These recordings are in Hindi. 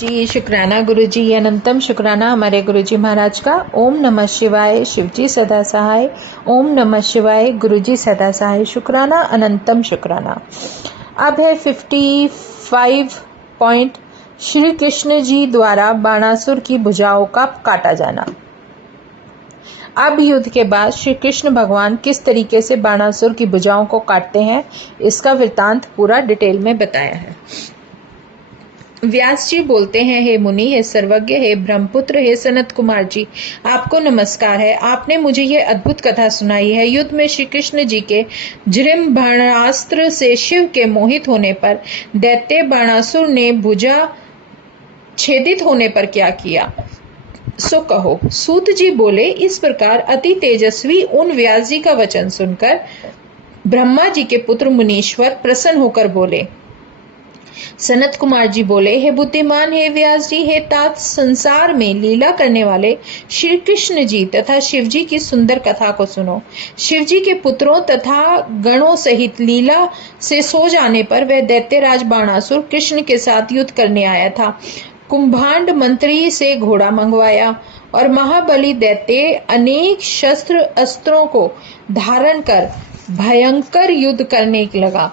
जी शुक्राना गुरु जी, अनंतम शुक्राना हमारे गुरु जी महाराज का। ओम नमः शिवाय, शिवजी सदा सहाय। ओम नमः शिवाय, गुरु जी सदा सहाय। शुक्राना अनंतम शुक्राना। अब है 55 पॉइंट, श्री कृष्ण जी द्वारा बाणासुर की भुजाओं का काटा जाना। अब युद्ध के बाद श्री कृष्ण भगवान किस तरीके से बाणासुर की भुजाओं को काटते हैं, इसका वृतांत पूरा डिटेल में बताया है। व्यास जी बोलते हैं, हे मुनि, हे सर्वज्ञ, हे ब्रह्मपुत्र, हे सनत कुमार जी, आपको नमस्कार है। आपने मुझे ये अद्भुत कथा सुनाई है। युद्ध में श्री कृष्ण जी के जृंभ बाणास्त्र से शिव के मोहित होने पर दैत्य बाणासुर ने भुजा छेदित होने पर क्या किया, सो कहो। सूत जी बोले, इस प्रकार अति तेजस्वी उन व्यास जी का वचन सुनकर ब्रह्मा जी के पुत्र मुनीश्वर प्रसन्न होकर बोले। सनत कुमार जी बोले, हे बुद्धिमान, हे व्यास जी, हे तात, संसार में लीला करने वाले श्री कृष्ण जी तथा शिव जी की सुंदर कथा को सुनो। शिव जी के पुत्रों तथा गणों सहित लीला से सो जाने पर वह दैत्यराज बाणासुर कृष्ण के साथ युद्ध करने आया था। कुंभांड मंत्री से घोड़ा मंगवाया और महाबली दैत्य अनेक शस्त्र अस्त्रों को धारण कर भयंकर युद्ध करने लगा।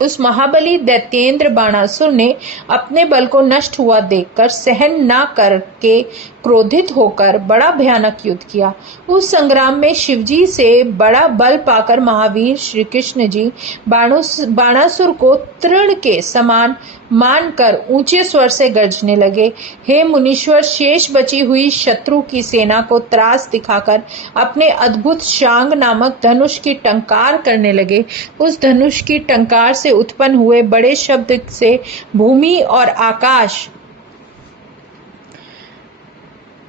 उस महाबली दैत्येंद्र बाणासुर ने अपने बल को नष्ट हुआ देखकर सहन न करके क्रोधित होकर बड़ा भयानक युद्ध किया। उस संग्राम में शिवजी से बड़ा बल पाकर महावीर श्री कृष्ण जी बाणासुर को तृण के समान मानकर ऊंचे स्वर से गर्जने लगे। हे मुनीश्वर, शेष बची हुई शत्रु की सेना को त्रास दिखाकर अपने अद्भुत शांग नामक धनुष की टंकार करने लगे। उस धनुष की टंकार से उत्पन्न हुए बड़े शब्द से भूमि और आकाश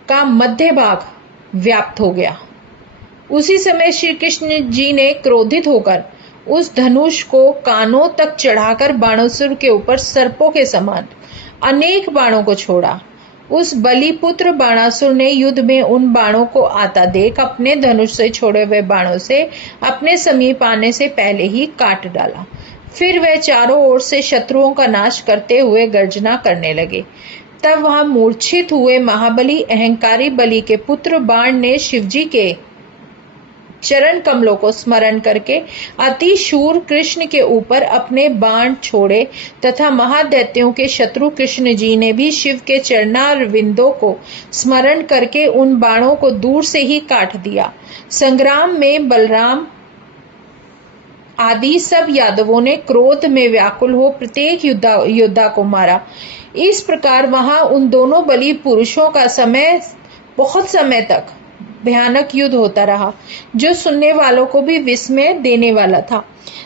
का मध्य भाग व्याप्त हो गया। उसी समय श्री कृष्ण जी ने क्रोधित होकर उस धनुष को कानों तक चढ़ाकर बाणासुर के ऊपर सर्पों के समान अनेक बाणों को छोड़ा। उस बलिपुत्र बाणासुर ने युद्ध में उन बाणों को आता देख अपने धनुष से छोड़े हुए बाणों से अपने समीप आने से पहले ही काट डाला। फिर वह चारों ओर से शत्रुओं का नाश करते हुए गर्जना करने लगे। तब वहां मूर्छित हुए महाबली अहंकारी बलि के पुत्र बाण ने शिवजी के चरण कमलों को स्मरण करके अति शूर कृष्ण के ऊपर अपने बाण छोड़े तथा महादैत्यों के शत्रु कृष्ण जी ने भी शिव के चरणारविंदों को स्मरण करके उन बाणों को दूर से ही काट दिया। संग्राम में बलराम आदि सब यादवों ने क्रोध में व्याकुल हो प्रत्येक योद्धा को मारा। इस प्रकार वहां उन दोनों बलि पुरुषों का बहुत समय तक भयानक युद्ध होता रहा, जो सुनने वालों को भी विस्मय देने वाला था।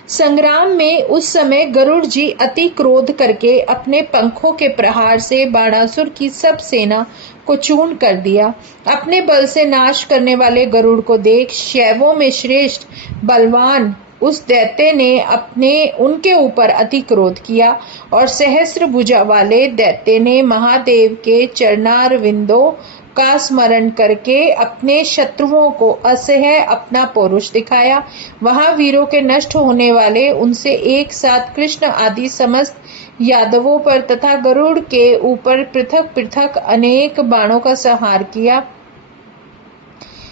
संग्राम में उस समय गरुड़ जी अति क्रोध करके अपने पंखों के प्रहार से बाणासुर की सब सेना को चूर्ण कर दिया। अपने बल से नाश करने वाले गरुड़ को देख शैवों में श्रेष्ठ बलवान उस दैत्य ने उनके ऊपर अति क्रोध किया और सहस्त्र भुजा वाले दैत्य ने महादेव के चरणारविंदों का स्मरण करके अपने शत्रुओं को असह्य अपना पौरुष दिखाया। वहां वीरों के नष्ट होने वाले उनसे एक साथ कृष्ण आदि समस्त यादवों पर तथा गरुड़ के ऊपर पृथक पृथक अनेक बाणों का संहार किया।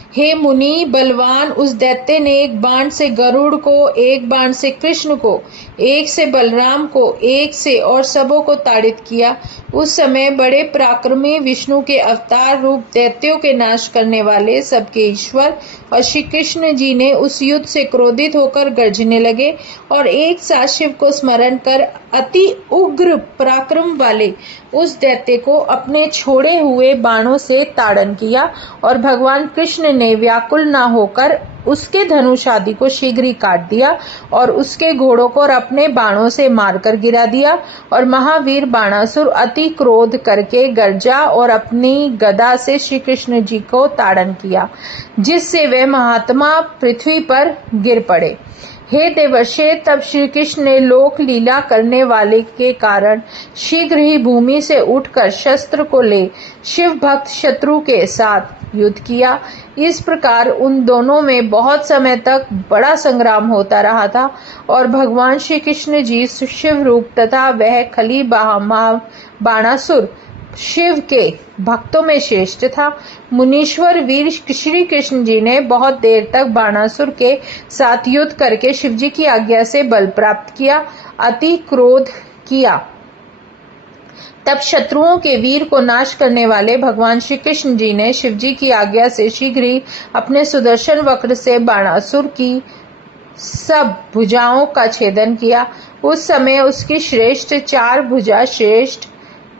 हे मुनि, बलवान उस दैत्य ने एक बाण से गरुड़ को, एक बाण से कृष्ण को, एक से बलराम को, एक से और सबों को ताड़ित किया। उस समय बड़े पराक्रमी विष्णु के अवतार रूप दैत्यों के नाश करने वाले सबके ईश्वर और श्री कृष्ण जी ने उस युद्ध से क्रोधित होकर गर्जने लगे और एक साथ शिव को स्मरण कर अति उग्र पराक्रम वाले उस दैत्य को अपने छोड़े हुए बाणों से ताड़न किया और भगवान कृष्ण ने व्याकुल न होकर उसके धनुष आदि को शीघ्र ही काट दिया और उसके घोड़ों को अपने बाणों से मारकर गिरा दिया। और महावीर बाणासुर अति क्रोध करके गर्जा और अपनी गदा से श्री कृष्ण जी को ताड़न किया, जिससे वे महात्मा पृथ्वी पर गिर पड़े। हे देवर्षे, तब श्री कृष्ण ने लोक लीला करने वाले के कारण शीघ्र ही भूमि से उठकर शस्त्र को ले शिव भक्त शत्रु के साथ युद्ध किया। इस प्रकार उन दोनों में बहुत समय तक बड़ा संग्राम होता रहा था और भगवान श्री कृष्ण जी शिव रूप तथा वह खली बाणासुर शिव के भक्तों में श्रेष्ठ था। मुनीश्वर वीर श्री कृष्ण जी ने बहुत देर तक बाणासुर के साथ युद्ध करके शिवजी की आज्ञा से बल प्राप्त किया, अति क्रोध किया। तब शत्रुओं के वीर को नाश करने वाले भगवान श्री कृष्ण जी ने शिवजी की आज्ञा से शीघ्र ही अपने सुदर्शन वक्र से बाणासुर की सब भुजाओं का छेदन किया। उस समय उसकी श्रेष्ठ 4 भुजा श्रेष्ठ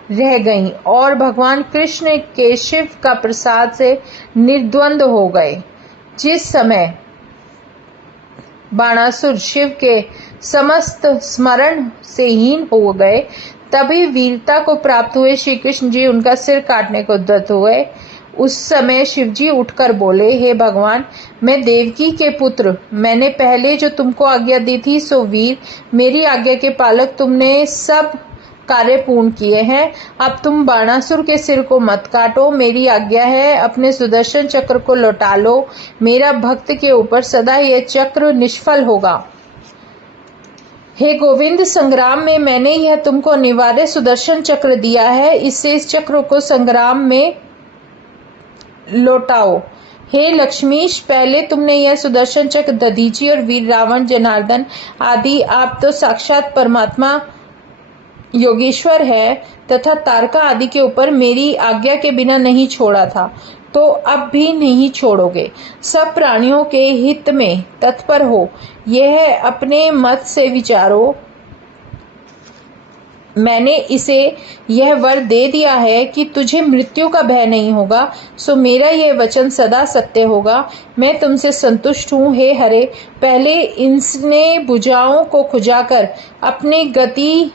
रह गईं और भगवान कृष्ण के शिव का प्रसाद से निर्द्वंद हो गए। जिस समय बाणासुर शिव के समस्त स्मरण से हीन हो गए, तभी वीरता को प्राप्त हुए श्री कृष्ण जी उनका सिर काटने को उद्यत हुए। उस समय शिवजी उठकर बोले, हे भगवान, मैं देवकी के पुत्र, मैंने पहले जो तुमको आज्ञा दी थी सो वीर, मेरी आज्ञा के पालक, तुमने सब कार्य पूर्ण किए हैं। अब तुम बाणासुर के सिर को मत काटो, मेरी आज्ञा है, अपने सुदर्शन चक्र को लौटा लो। मेरा भक्त के ऊपर सदा यह चक्र निष्फल होगा। हे गोविंद, संग्राम में मैंने यह तुमको अनिवार्य सुदर्शन चक्र दिया है, इससे इस चक्र को संग्राम में लौटाओ। हे लक्ष्मीश, पहले तुमने यह सुदर्शन चक्र दधीची और वीर रावण, जनार्दन आदि, आप तो साक्षात परमात्मा योगेश्वर है, तथा तारका आदि के ऊपर मेरी आज्ञा के बिना नहीं छोड़ा था, तो अब भी नहीं छोड़ोगे। सब प्राणियों के हित में तत्पर हो, यह अपने मत से विचारो। मैंने इसे यह वर दे दिया है कि तुझे मृत्यु का भय नहीं होगा, सो मेरा यह वचन सदा सत्य होगा। मैं तुमसे संतुष्ट हूँ। हे हरे, पहले इसने भुजाओं को खुजाकर अपनी गति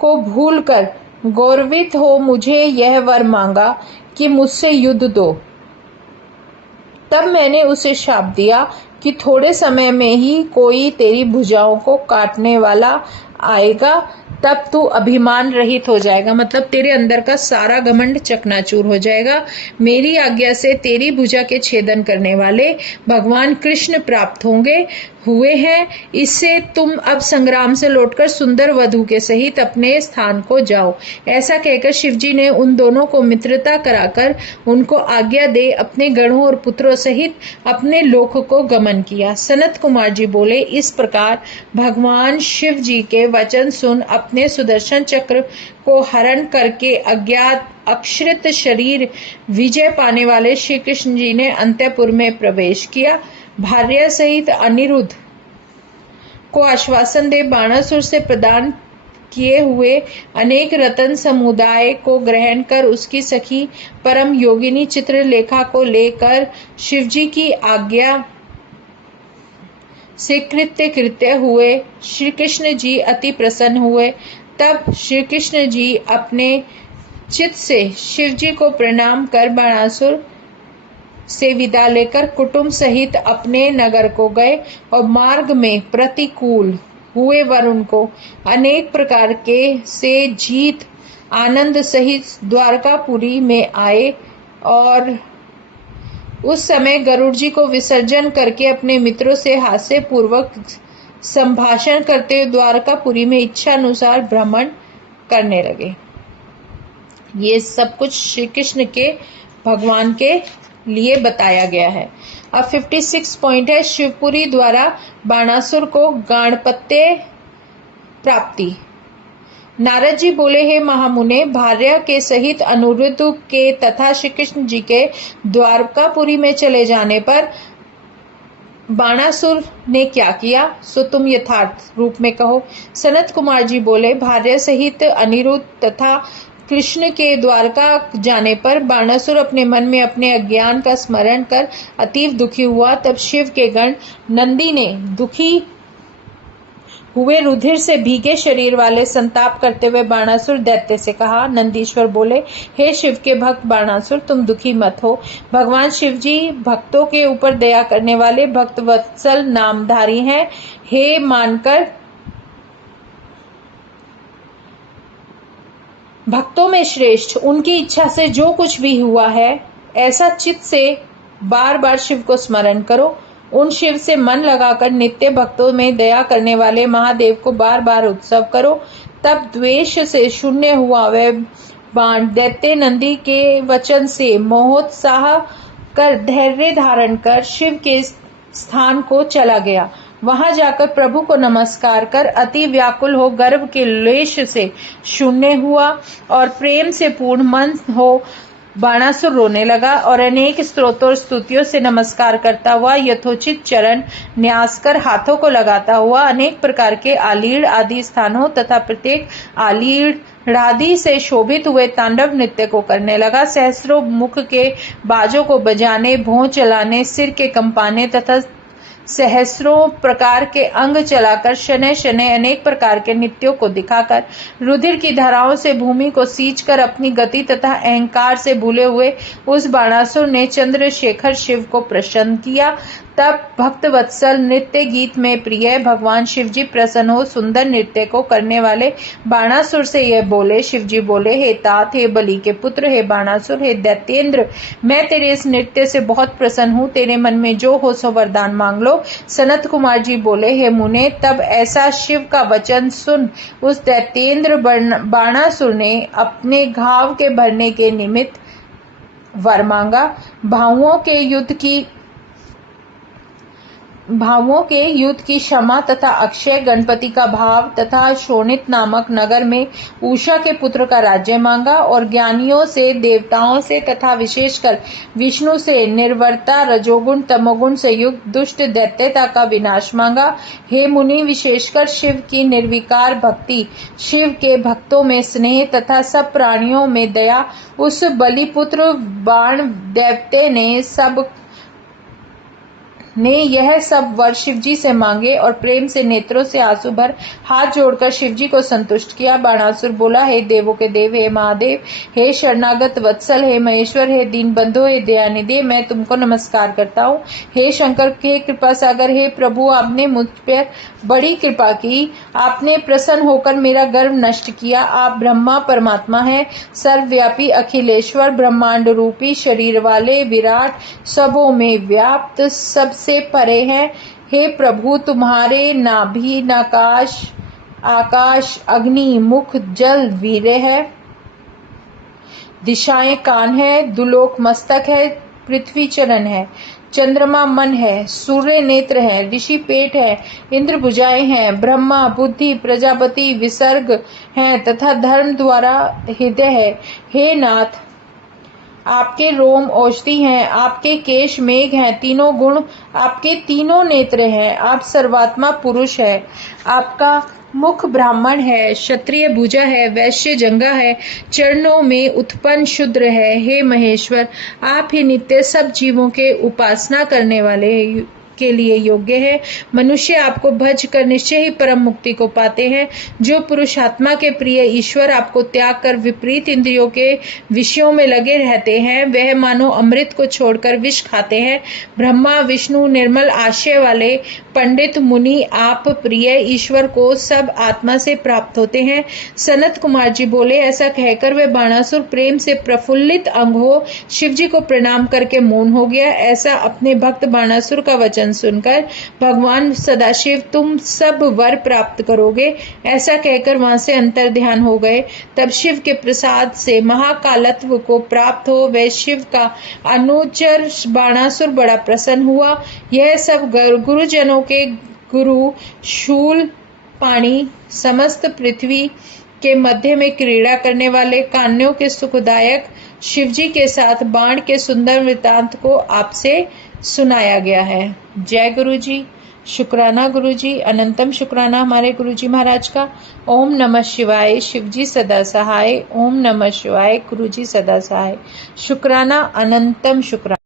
को भूलकर गौरवित हो मुझे यह वर मांगा कि मुझसे युद्ध दो। तब मैंने उसे शाप दिया कि थोड़े समय में ही कोई तेरी भुजाओं को काटने वाला आएगा, तब तू अभिमान रहित हो जाएगा, मतलब तेरे अंदर का सारा घमंड चकनाचूर हो जाएगा। मेरी आज्ञा से तेरी भुजा के छेदन करने वाले भगवान कृष्ण प्राप्त हुए हैं। इससे तुम अब संग्राम से लौटकर सुंदर वधु के सहित अपने स्थान को जाओ। ऐसा कहकर शिवजी ने उन दोनों को मित्रता कराकर उनको आज्ञा दे अपने गणों और पुत्रों सहित अपने लोक को गमन किया। सनत कुमार जी बोले, इस प्रकार भगवान शिव जी के वचन सुन अपने सुदर्शन चक्र को हरण करके अज्ञात अक्षृत शरीर विजय पाने वाले श्री कृष्ण जी ने अंतःपुर में प्रवेश किया। भार्या सहित अनिरुद्ध को आश्वासन दे बाणासुर से प्रदान किए हुए अनेक रत्न समुदाय को ग्रहण कर उसकी सखी परम योगिनी चित्रलेखा को लेकर शिवजी की आज्ञा से कृत्य हुए। श्री कृष्ण जी अति प्रसन्न हुए। तब श्री कृष्ण जी अपने चित्त से शिवजी को प्रणाम कर बाणासुर से विदा लेकर कुटुंब सहित अपने नगर को गए और मार्ग में प्रतिकूल हुए वरुण को अनेक प्रकार के से जीत आनंद सहित द्वारकापुरी में आए और उस समय गरुड़ जी को विसर्जन करके अपने मित्रों से हास्य पूर्वक संभाषण करते हुए द्वारकापुरी में इच्छा अनुसार भ्रमण करने लगे। ये सब कुछ श्री कृष्ण के भगवान के लिए बताया गया है। अब 56 पॉइंट है शिवपुरी द्वारा बाणासुर को गाणपत्य प्राप्ति। नारद जी बोले, हे महामुने, भार्या के सहित अनिरुद्ध के तथा श्री कृष्ण जी के द्वारकापुरी में चले जाने पर बाणासुर ने क्या किया, सो तुम यथार्थ रूप में कहो। सनत कुमार जी बोले, भार्या सहित अनिरुद्ध तथा कृष्ण के द्वारका जाने पर बाणासुर अपने मन में अपने अज्ञान का स्मरण कर अतीव दुखी हुआ। तब शिव के गण नंदी ने दुखी हुए रुधिर से भीगे शरीर वाले संताप करते हुए बाणासुर दैत्य से कहा। नंदीश्वर बोले, हे शिव के भक्त बाणासुर, तुम दुखी मत हो। भगवान शिव जी भक्तों के ऊपर दया करने वाले भक्त वत्सल नामधारी हैं। हे मानकर भक्तों में श्रेष्ठ, उनकी इच्छा से जो कुछ भी हुआ है ऐसा चित्त से बार बार शिव को स्मरण करो। उन शिव से मन लगाकर नित्य भक्तों में दया करने वाले महादेव को बार बार उत्सव करो। तब द्वेष से शून्य हुआ वह बाण दैत्य नंदी के वचन से मोहोत्साह कर धैर्य धारण कर शिव के स्थान को चला गया। वहां जाकर प्रभु को नमस्कार कर अति व्याकुल हो गर्भ के लेश से शून्य हुआ और प्रेम से पूर्ण मन हो बाणासुर रोने लगा और अनेक स्तोत्रों और स्तुतियों से नमस्कार करता हुआ यथोचित चरण न्यास कर हाथों को लगाता हुआ अनेक प्रकार के आलीढ़ आदि स्थानों तथा प्रत्येक आलीढ़ आदि से शोभित हुए तांडव नृत्य को करने लगा। सहस्रों मुख के बाजों को बजाने, भों चलाने, सिर के कंपाने तथा सहस्रों प्रकार के अंग चलाकर शनै शनै अनेक प्रकार के नृत्यों को दिखाकर रुधिर की धाराओं से भूमि को सींचकर अपनी गति तथा अहंकार से भूले हुए उस बाणासुर ने चंद्रशेखर शिव को प्रसन्न किया। तब भक्त वत्सल नृत्य गीत में प्रिय भगवान शिवजी प्रसन्न हो सुंदर नृत्य को करने वाले बाणासुर से यह बोले। शिवजी बोले, हे तात, हे बलि के पुत्र, हे बाणासुर, हे दैत्येंद्र, मैं तेरे इस नृत्य से बहुत प्रसन्न हूँ। तेरे मन में जो हो सो वरदान मांग लो। सनत कुमार जी बोले, हे मुने, तब ऐसा शिव का वचन सुन उस दैत्येंद्र बाणासुर ने अपने घाव के भरने के निमित्त वर मांगा। भावों के युद्ध की क्षमा तथा अक्षय गणपति का भाव तथा शोणित नामक नगर में उषा के पुत्र का राज्य मांगा और ज्ञानियों से, देवताओं से तथा विशेषकर विष्णु से निर्वरता, रजोगुण तमोगुण से युक्त दुष्ट दैत्यता का विनाश मांगा। हे मुनि, विशेषकर शिव की निर्विकार भक्ति, शिव के भक्तों में स्नेह तथा सब प्राणियों में दया, उस बलिपुत्र बाण दैत्य ने यह सब वर शिवजी से मांगे और प्रेम से नेत्रों से आंसू भर हाथ जोड़कर शिवजी को संतुष्ट किया। बाणासुर बोला, हे देवों के देव, हे महादेव, हे शरणागत वत्सल, हे महेश्वर, हे दीन बंधु, हे दयानिधि, मैं तुमको नमस्कार करता हूँ। हे शंकर, हे कृपा सागर, हे प्रभु, आपने मुझ पर बड़ी कृपा की। आपने प्रसन्न होकर मेरा गर्व नष्ट किया। आप ब्रह्मा परमात्मा हैं, सर्वव्यापी अखिलेश्वर, ब्रह्मांड रूपी शरीर वाले, विराट, सबों में व्याप्त, सबसे परे हैं। हे प्रभु, तुम्हारे नाभि नाकाश, आकाश, अग्नि, मुख, जल, वीर्य है, दिशाएं कान है, दुलोक मस्तक है, पृथ्वी चरण है, चंद्रमा मन है, सूर्य नेत्र है, ऋषि पेट है, इंद्र भुजाएं हैं, ब्रह्मा बुद्धि, प्रजापति विसर्ग हैं तथा धर्म द्वारा हृदय है। हे नाथ, आपके रोम औषधि हैं, आपके केश मेघ हैं, तीनों गुण आपके तीनों नेत्र हैं, आप सर्वात्मा पुरुष है, आपका मुख ब्राह्मण है, क्षत्रिय भुजा है, वैश्य जंगा है, चरणों में उत्पन्न शूद्र है। हे महेश्वर, आप ही नित्य सब जीवों के उपासना करने वाले के लिए योग्य है। मनुष्य आपको भज कर निश्चय ही परम मुक्ति को पाते हैं। जो पुरुष आत्मा के प्रिय ईश्वर आपको त्याग कर विपरीत इंद्रियों के विषयों में लगे रहते हैं, वह मानो अमृत को छोड़कर विष खाते हैं। ब्रह्मा विष्णु निर्मल आशय वाले पंडित मुनि, आप प्रिय ईश्वर को सब आत्मा से प्राप्त होते हैं। सनत कुमार जी बोले, ऐसा कहकर वह बाणासुर प्रेम से प्रफुल्लित अंग हो शिवजी को प्रणाम करके मौन हो गया। ऐसा अपने भक्त बाणासुर का वचन सुनकर भगवान सदाशिव तुम सब वर प्राप्त करोगे, ऐसा कहकर वहां से अंतर ध्यान हो गए। तब शिव के प्रसाद से महाकालत्व को प्राप्त हो वह शिव का अनुचर बाणासुर बड़ा प्रसन्न हुआ। यह सब गुरुजनों के गुरु शूल पाणी, समस्त पृथ्वी के मध्य में क्रीड़ा करने वाले कान्यों के सुखदायक शिवजी के साथ बाण के सुंदर वृतांत को आपसे सुनाया गया है। जय गुरु जी। शुक्राना गुरु जी, अनंतम शुक्राना हमारे गुरु जी महाराज का। ओम नमः शिवाय, शिवजी सदा सहाय। ओम नमः शिवाय, गुरु जी सदा सहाय। शुक्राना, अनंतम शुक्राना।